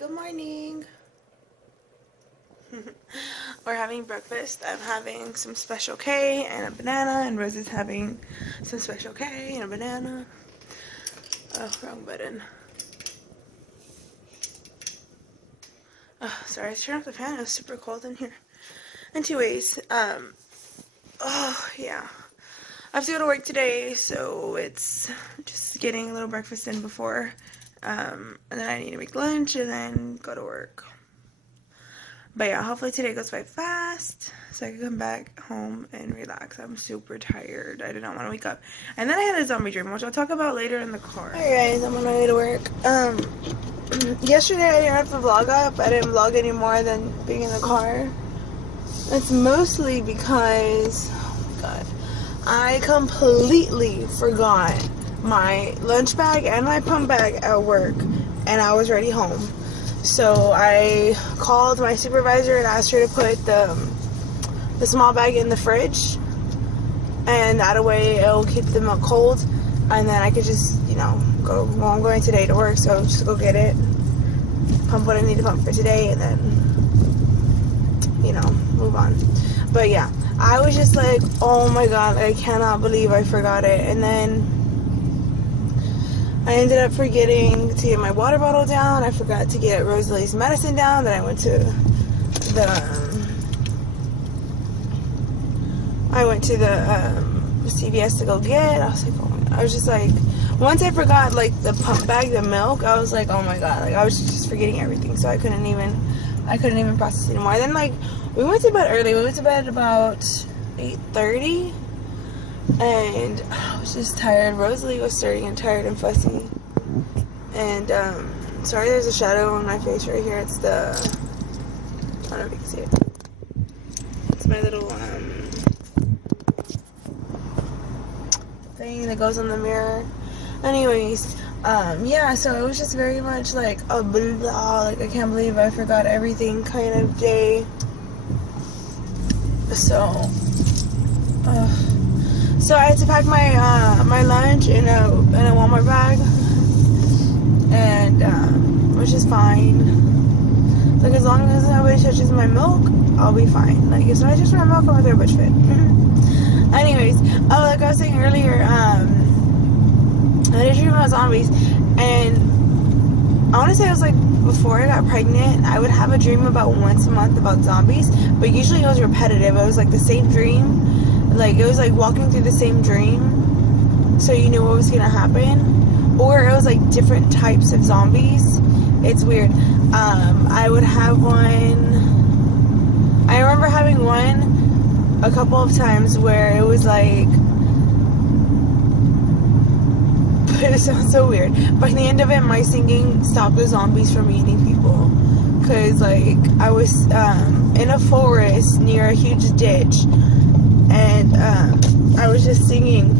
good morning. We're having breakfast. I'm having some Special K and a banana, and Rose is having some Special K and a banana. Oh, wrong button. Oh, sorry, I turned off the fan. It was super cold in here. Anyways, oh, yeah. I have to go to work today, so it's just getting a little breakfast in before, and then I need to make lunch and then go to work. But yeah, hopefully today goes by fast so I can come back home and relax. I'm super tired. I do not want to wake up. And then I had a zombie dream, which I'll talk about later in the car. Hey guys, I'm on my way to work. Yesterday I didn't have the vlog up. I didn't vlog any more than being in the car. It's mostly because, oh my god, I completely forgot my lunch bag and my pump bag at work, and I was already home. So I called my supervisor and asked her to put the small bag in the fridge, and that way it'll keep the milk cold, and then I could just, go. Well, I'm going today to work, so just go get it, pump what I need to pump for today, and then, move on. But yeah, I was just like, oh my god, I cannot believe I forgot it. And then I ended up forgetting to get my water bottle down. I forgot to get Rosalie's medicine down. Then I went to the CVS to go get. I was like, oh my god. I was just like, once I forgot like the pump bag, the milk, I was like, oh my god. Like I was just forgetting everything. So I couldn't even process it anymore. And then we went to bed early. We went to bed about 8:30. And I was just tired. Rosalie was starting and tired and fussy. And, sorry there's a shadow on my face right here. It's I don't know if you can see it. It's my little, thing that goes on the mirror. Anyways, yeah, so it was just very much like a blah, like I can't believe I forgot everything kind of day. So I had to pack my my lunch in a Walmart bag, and which is fine. Like as long as nobody touches my milk, I'll be fine. Like if somebody touches my milk, I'm gonna throw a bitch fit. Anyways, like I was saying earlier, I did dream about zombies, and I want to say it was like before I got pregnant, I would have a dream about once a month about zombies, but usually it was repetitive. It was like the same dream. Like, it was like walking through the same dream, so you knew what was gonna happen. Or it was like different types of zombies. It's weird. I would have one. I remember having one a couple of times where it was like, it sounds so weird. By the end of it, my singing stopped the zombies from eating people. Cause like I was in a forest near a huge ditch. And I was just singing,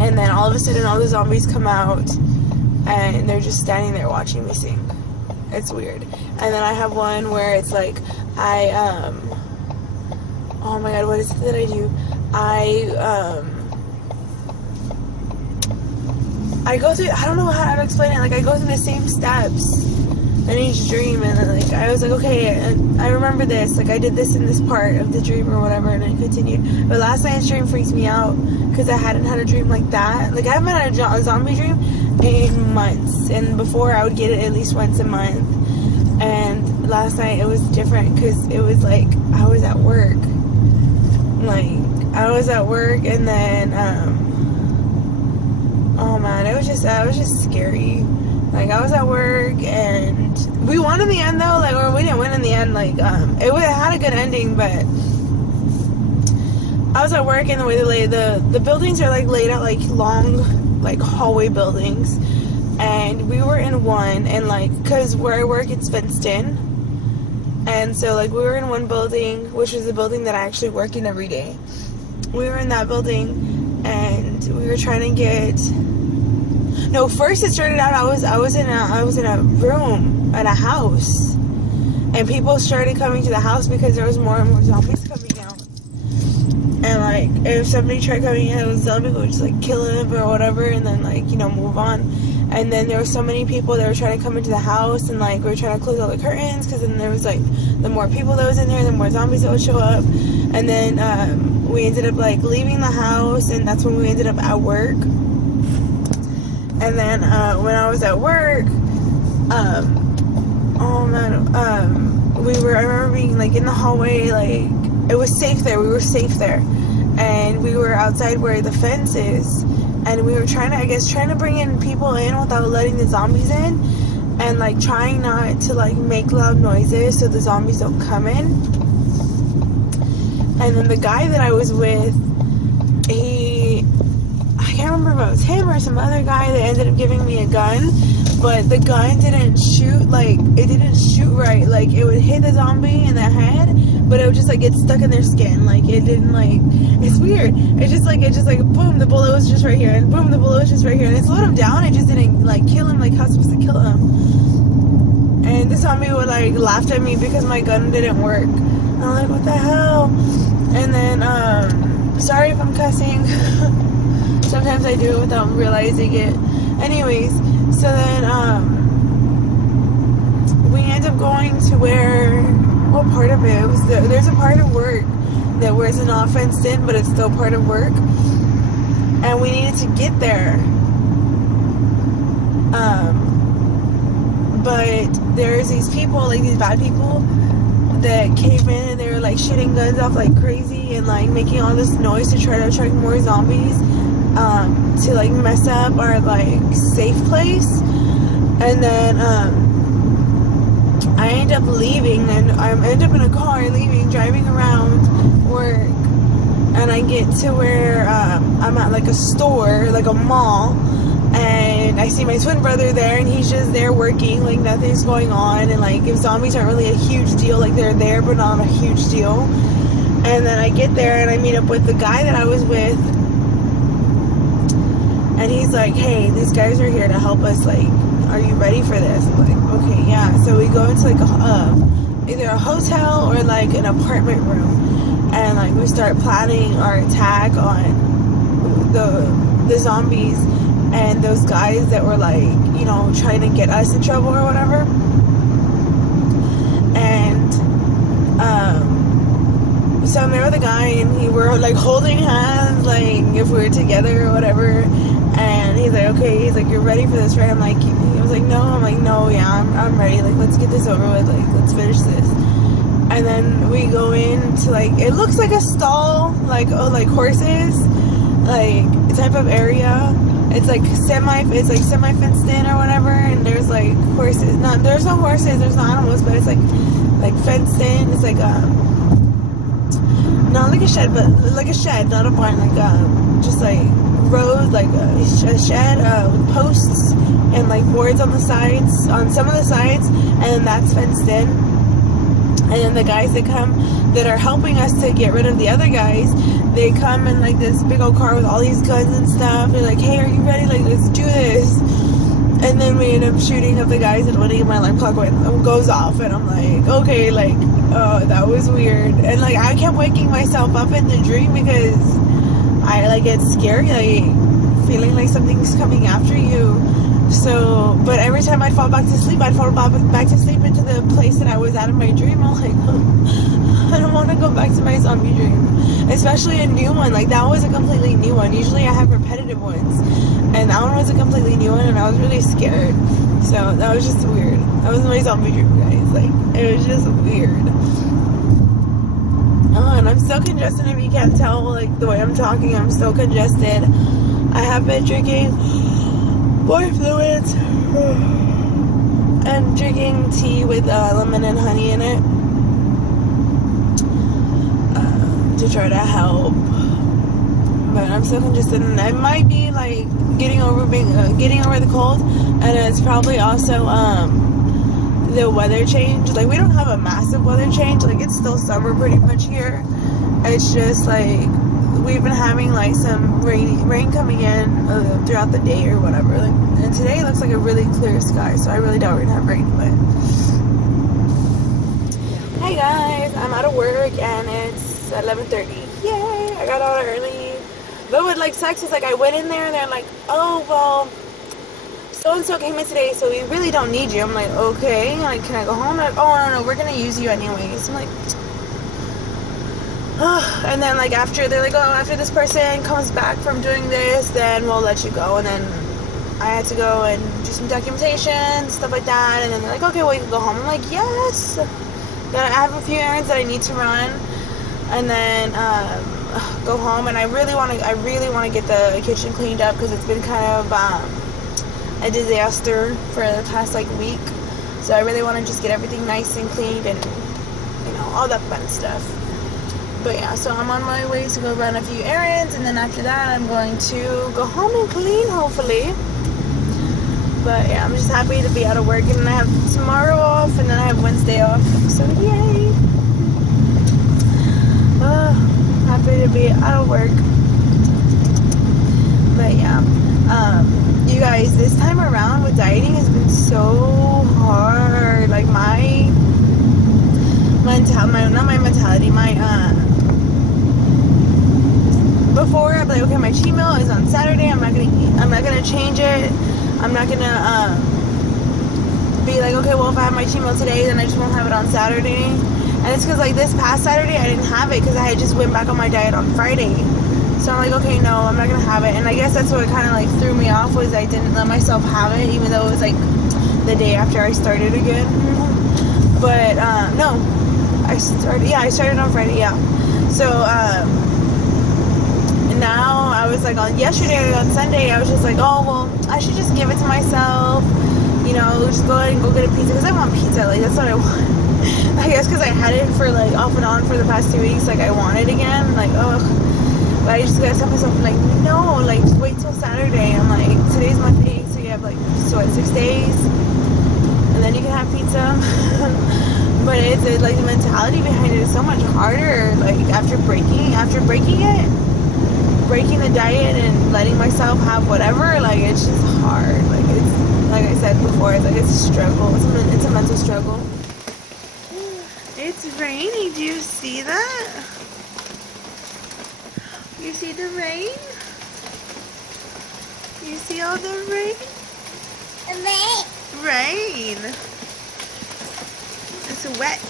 and then all of a sudden all the zombies come out, and they're just standing there watching me sing. It's weird. And then I have one where it's like, oh my god, what is it that I do? I go through, I don't know how to explain it, like I go through the same steps in each dream, and then like I was like, okay, and I remember this, like I did this in this part of the dream or whatever, and I continued. But last night's dream freaks me out because I hadn't had a dream like that. Like I haven't had a zombie dream in months, and before I would get it at least once a month. And last night it was different because it was like I was at work, and then oh man, it was just scary. Like, I was at work, and we won in the end, though, like, or we didn't win in the end, like, it had a good ending, but I was at work, and the way the buildings are, like, laid out, like, long, like, hallway buildings, and we were in one, and, like, because where I work, it's fenced in, and so, like, we were in one building, which is the building that I actually work in every day. We were in that building, and we were trying to get... No, first it started out, I was in a room at a house, and people started coming to the house because there was more and more zombies coming out. And like if somebody tried coming in, a zombie would just like kill him or whatever, and then like, you know, move on. And then there were so many people that were trying to come into the house, and like we were trying to close all the curtains, because then there was like, the more people that was in there, the more zombies that would show up. And then we ended up like leaving the house, and that's when we ended up at work. And then when I was at work, oh man, I remember being like in the hallway, like it was safe there, we were safe there, and we were outside where the fence is, and we were trying to bring in people in without letting the zombies in, and like trying not to like make loud noises so the zombies don't come in. And then the guy that I was with, I can't remember if it was him or some other guy that ended up giving me a gun, but the gun didn't shoot, like, it didn't shoot right. Like, it would hit the zombie in the head, but it would just, like, get stuck in their skin. Like, it didn't, like, it's weird. It just, like, boom, the bullet was just right here, and boom, the bullet was just right here. And it slowed him down, it just didn't, like, kill him like how it's supposed to kill him. And the zombie would, like, laugh at me because my gun didn't work. And I'm like, what the hell? And then, sorry if I'm cussing. Sometimes I do it without realizing it. Anyways, so then we end up going to where, what part of it? There's a part of work that where it's not fenced in, but it's still part of work. And we needed to get there. But there's these people, like these bad people, that came in and they were like shooting guns off like crazy and like making all this noise to try to attract more zombies. To like mess up our like safe place. And then I end up leaving, and I end up in a car leaving, driving around work, and I get to where I'm at like a store, like a mall, and I see my twin brother there, and he's just there working, like nothing's going on. And like if zombies aren't really a huge deal, like they're there but not a huge deal. And then I get there and I meet up with the guy that I was with. And he's like, hey, these guys are here to help us, like, are you ready for this? I'm like, okay, yeah. So we go into like either a hotel or like an apartment room, and like we start planning our attack on the zombies and those guys that were like, you know, trying to get us in trouble or whatever. And so I'm there with a guy, and we were like holding hands, like if we were together or whatever. And he's like, okay, he's like, you're ready for this, right? I'm like, he was like, no. I'm like, no, yeah, I'm ready. Like, let's get this over with. Like, let's finish this. And then we go into like, it looks like a stall, like, oh, like horses, like type of area. It's like semi fenced in or whatever. And there's like horses. There's no horses. There's no animals, but it's like fenced in. It's like not like a shed, but like a shed, not a barn. Like just like road, like a shed with posts and like boards on the sides, on some of the sides, and then that's fenced in. And then the guys that come, that are helping us to get rid of the other guys, they come in like this big old car with all these guns and stuff. They're like, hey, are you ready? Like, let's do this. And then we end up shooting up the guys, and one of my alarm clock goes off, and I'm like, okay, like, oh, that was weird. And like I kept waking myself up in the dream because I like get scared, like feeling like something's coming after you. So, but every time I'd fall back to sleep, I'd fall back to sleep into the place that I was at in my dream. I'm like, oh, I don't want to go back to my zombie dream, especially a new one. Like that was a completely new one. Usually I have repetitive ones, and that one was a completely new one, and I was really scared. So that was just weird. That was my zombie dream, guys. Like, it was just weird. Oh, and I'm still congested. If you can't tell, like the way I'm talking, I'm still congested. I have been drinking more fluids and drinking tea with lemon and honey in it to try to help. But I'm still congested, and I might be like getting over the cold, and it's probably also the weather change. Like, we don't have a massive weather change. Like, it's still summer pretty much here. It's just like we've been having like some rain coming in throughout the day or whatever. Like, and today it looks like a really clear sky, so I really doubt we're gonna have rain. But hey guys, I'm out of work and it's 11:30. Yay! I got out early. But what like sucks is like I went in there and they're like, oh well, so and so came in today, so we really don't need you. I'm like, okay, like can I go home? Like, oh no, we're gonna use you anyways. I'm like, oh. And then like after they're like, oh, after this person comes back from doing this, then we'll let you go. And then I had to go and do some documentation, stuff like that. And then they're like, okay, well you can go home. I'm like, yes. I have a few errands that I need to run, and then go home. And I really want to get the kitchen cleaned up because it's been kind of a disaster for the past like week. So I really want to just get everything nice and cleaned and all that fun stuff. But yeah, so I'm on my way to go run a few errands, and then after that I'm going to go home and clean, hopefully. But yeah, I'm just happy to be out of work, and then I have tomorrow off, and then I have Wednesday off, so yay! Happy to be out of work. But yeah, you guys, this time around with dieting has been so hard. Like my before I'd be like, okay, my cheat meal is on Saturday. I'm not gonna change it. I'm not gonna be like, okay, well if I have my cheat meal today, then I just won't have it on Saturday. And it's because like this past Saturday I didn't have it because I had just went back on my diet on Friday. So I'm like, okay, no, I'm not gonna have it. And I guess that's what kind of like threw me off, was I didn't let myself have it, even though it was like the day after I started again. But no, I started on Friday, yeah. So now I was like on Sunday, I was just like, oh well, I should just give it to myself, just go ahead and go get a pizza, because I want pizza, like that's what I want. I guess because I had it for like off and on for the past 2 weeks, like I want it again, like ugh. But I just gotta tell myself like, no, like just wait till Saturday. I'm like, today's Monday, so you have like 6 days, and then you can have pizza. But it's like the mentality behind it is so much harder. Like after breaking the diet and letting myself have whatever, like it's just hard. Like it's like I said before, it's like it's a struggle. It's a mental struggle. It's rainy. Do you see that? You see the rain? You see all the rain? Rain. It's wet.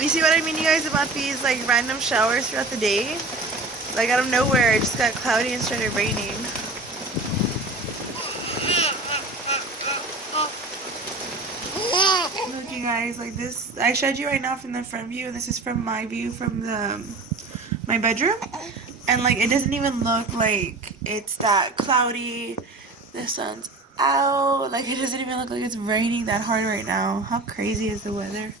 You see what I mean, you guys, about these like random showers throughout the day? Like out of nowhere, it just got cloudy and started raining. Look, you guys, like this, I showed you right now from the front view, and this is from my view from my bedroom. And like it doesn't even look like it's that cloudy. The sun's out. Like it doesn't even look like it's raining that hard right now. How crazy is the weather?